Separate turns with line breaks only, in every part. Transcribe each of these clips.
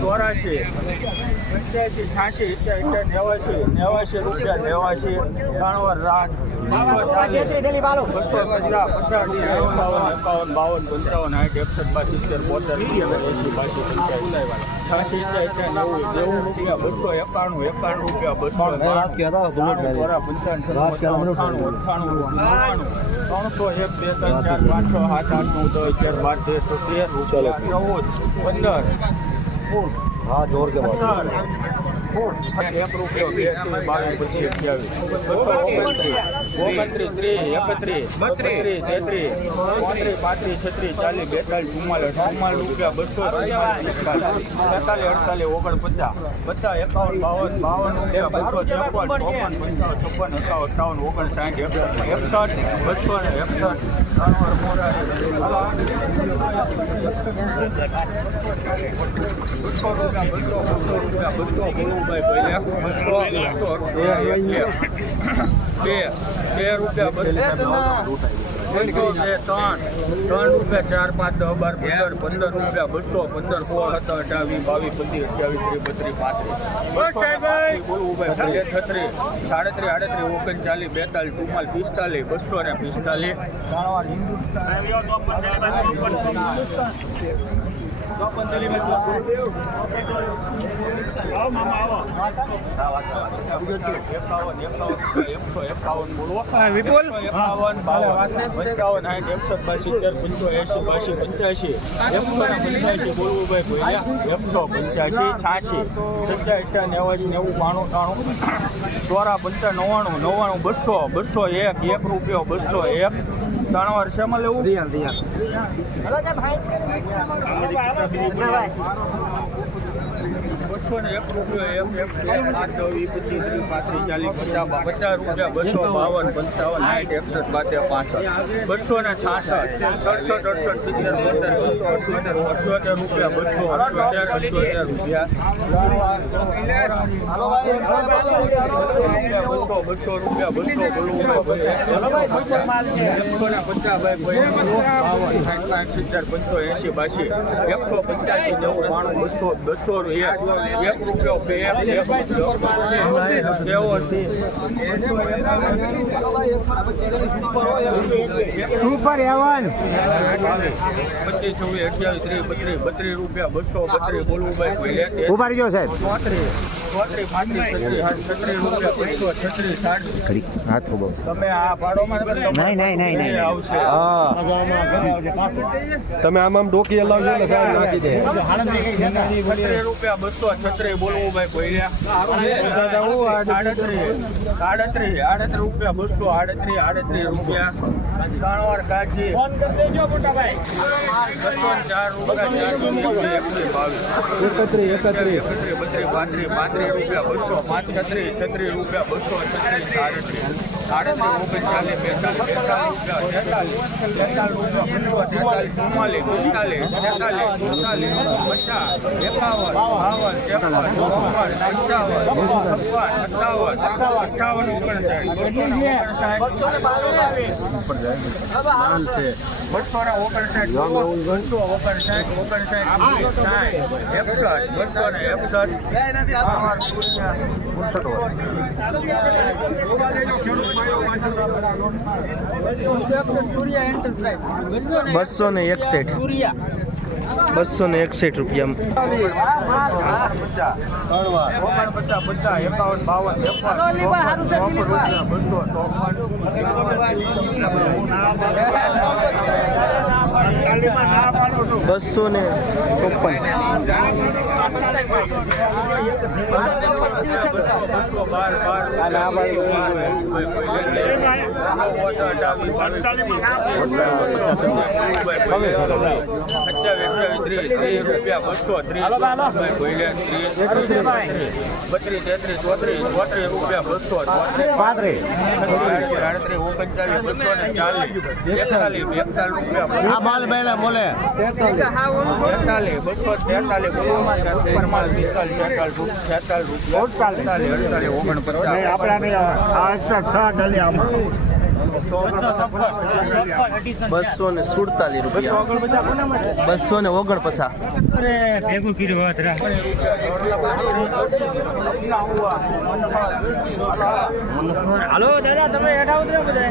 ચોરાશી પંચ્યાસી છ્યાસી ઇત્યાસી નેવાસી નેવાસી રૂપિયા નેવાસી ત્રણ રાત બસો પચાસ પચાસ એકાવન એકાવન બાવન પંચાવન સાઠ એકસઠ બાર સિત્તેર બોતેર એસી બાસી પંચ્યાસી છ્યાસી નેવું રૂપિયા બસો એકાણું એકાણું રૂપિયા બસો ત્રણસો એક બે ત્રણ ચાર પાંચ છ સાત આઠ નવ દસ અગિયાર બાર તેર તો તેર રૂપિયા ચૌદ પંદર.
હા જોર કે
એક રૂપિયો બે ત્રીસ બાવીસ પચીસ અઠ્યાવીસ ઓગણત્રીસ ત્રીસ એકત્રીસ બત્રીસ તેત્રીસ ચોત્રીસ પાંત્રીસ છત્રીસ ચાલીસ બેતાલીસ ચુમ્માલીસ ચુમ્માલીસ રૂપિયા બસો તેતાલીસ અડતાલીસ ઓગણપચાસ પચાસ એકાવન બાવન બાવન બસો ત્રેપન ચોપન પંચાવન છપ્પન એકાવન અઠાવન ઓગણસાઠ એકસઠ બસો ને એકસઠ ત્રણ મોરા બસો રૂપિયા બસો રૂપિયા બસો ગુરુભાઈ પહેલા બે બે રૂપિયા બસો. બસો બે ત્રણ. ત્રણ રૂપિયા ચાર પાંચ દસ બાર પંદર પંદર રૂપિયા બસો પંદર સોળ હતા અઠાવીસ બાવીસ પચીસ અઠ્યાવીસ ત્રીસ બત્રીસ પાંત્રીસ. છત્રીસ સાડત્રીસ આડત્રીસ ઓગણચાલીસ બેતાલીસ ચુમ્માલીસ પિસ્તાલીસ બસો ને પિસ્તાલીસ. વિપુલ એકાવન બાવન પંચાવન સાઠ એકસઠ બાસી તેર પંચો એસી બાસી પંચ્યાસી એકસો પંચ્યાસી બોલવું ભાઈ ભૈયા એકસો પંચ્યાસી છ્યાસી સત્યા અઠ્યા નેવાસી નેવું બાણું ત્રાણું ચોરા પંચા નવ્વાણું નવ્વાણું બસો બસો એક એક રૂપિયો બસો એક ત્રણ ત્યારે ભાઈ. લેવું બસો ને એક રૂપિયો એક એક આઠ દસ પચીસ ત્રીસ ચાલીસ પચાસ રૂપિયા બસો બાવન પંચાવન સાઠ એકસઠ બાતેર પાસઠ બસો ને છાસઠ સડસઠ અડસઠ સિત્તેર બોતેર બસો અઠ્યોતેર અઠ્યોતેર રૂપિયા બસો અઠ્યોતેર અઠ્યોતેર રૂપિયા બસો બસો રૂપિયા બસો એકસો ને પચાસ ભાઈ બાવન સાઠ સિત્તેર પંચો એસી બાસી એકસો પંચ્યાસી નેવું બાણું બસો બસો એક એક રૂપિયો બે એક રૂપિયો છે
સુપર એવન
પચીસ છવ્વીસ અઠ્યાવીસ ત્રીસ બત્રીસ બત્રીસ રૂપિયા બસો બત્રીસ બોલવું ભાઈ કોઈ લે
ઊભા રહીજો સાહેબ.
ચોત્રીસ ચોત્રીસ પાંત્રીસ છત્રીસ છત્રીસ રૂપિયા છત્રીસ સાઠ
હાથ ઊભો.
તમે આ ભાડોમાં
નહીં નહીં નહીં નહીં.
આવશે.
હા.
તમે આમ આમ ડોકી હલાવજો ને સાહેબ નાખી દે.
રૂપિયા બસો છત્રીસ બોલવું ભાઈ કોઈ આડત્રીસ આડત્રીસ આડત્રી રૂપિયા બસો આડત્રીસ આડત્રીસ રૂપિયા. ત્રણ વાર કાઢી બસો ને ચાર રૂપિયા એકત્રીસ બાવીસ.
એકત્રીસ એકત્રીસ
એકત્રીસ બત્રીસ પાંત્રીસ પાંત્રીસ રૂપિયા બસો પાંચ છત્રીસ છત્રીસ રૂપિયા બસો છત્રીસ સાડત્રીસ સાડત્રીસ ઓગણચાલીસ બેતાલીસ ચુમ્માલીસ પિસ્તાલીસ તેતાલીસ ચુમ્માલીસ પચાસ એકાવન બાવન ત્રેપન ચોપન પંચાવન સત્તાવન અઠાવન ઓગણસાઠ બસો ને ઓગણસાઠ બસો ને ઓગણસાઠ બસો ઓગણસાઠ ઓગણસાઠ સાઠ એકસઠ બસો ને એકસઠ
બસો ને એકસઠ. બસો ને એકસઠ રૂપિયા
ઓગણપચાસ પચાસ એકાવન બાવન ત્રેપન ચોપન રૂપિયા બસો બત્રીસ તેત્રીસ ચોત્રીસ ચોત્રીસ રૂપિયા બસો
પાંત્રીસ.
આડત્રીસ ઓગણચાલીસ બસો ને ચાલીસ. એકતાલીસ એકતાલીસ રૂપિયા
માલ બેલા બોલે.
એકતાલીસ બસો તેતાલીસ માલ
બસો ને સુડતાલીસ રૂપિયા. બસો ને ઓગણપચાસ
હાલો દાદા તમે હેઠા ઉતરો બધા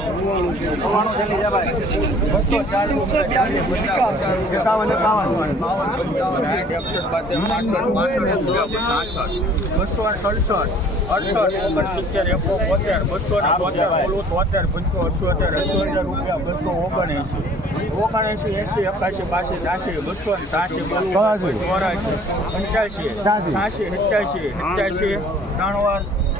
ઓગણએસી એસી એકાસી બાસી ત્યાસી બસો ને ત્યાસી ચોરાસી પંચ્યાસી છ્યાસી સત્યાસી સત્યાસી ત્રણ વાર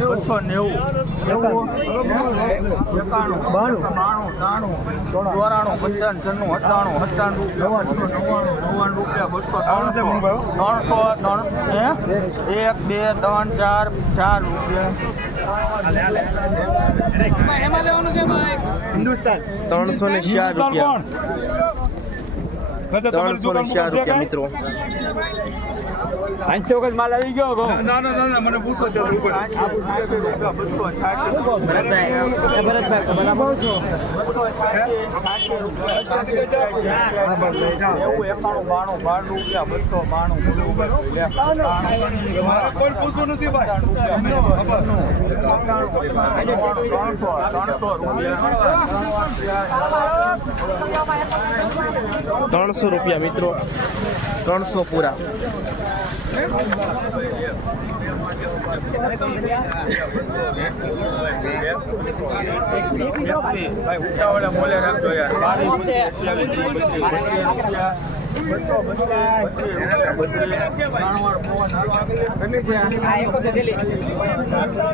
બસો નેવું એકાણું બાણું ત્રાણું ચોરાણું પંચાવન છન્નું અઠ્ઠાણું સત્તાણું નવ્વાણું નવ્વાણું રૂપિયા બસો ત્રણસો ત્રણસો ત્રણ એક બે ત્રણ ચાર ચાર રૂપિયા
ત્રણસો ને ચાર રૂપિયા. ત્રણસો ને ચાર રૂપિયા મિત્રો.
પાંચસો વખત માલ આવી ગયો
ના ના ના મને પૂછો ત્રણસો ત્રણસો રૂપિયા
મિત્રો. ત્રણસો પૂરા.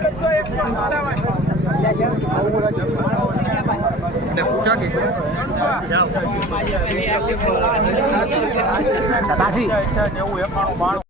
બત્રીસ બત્રીસ રૂપિયા બસો બત્રીસ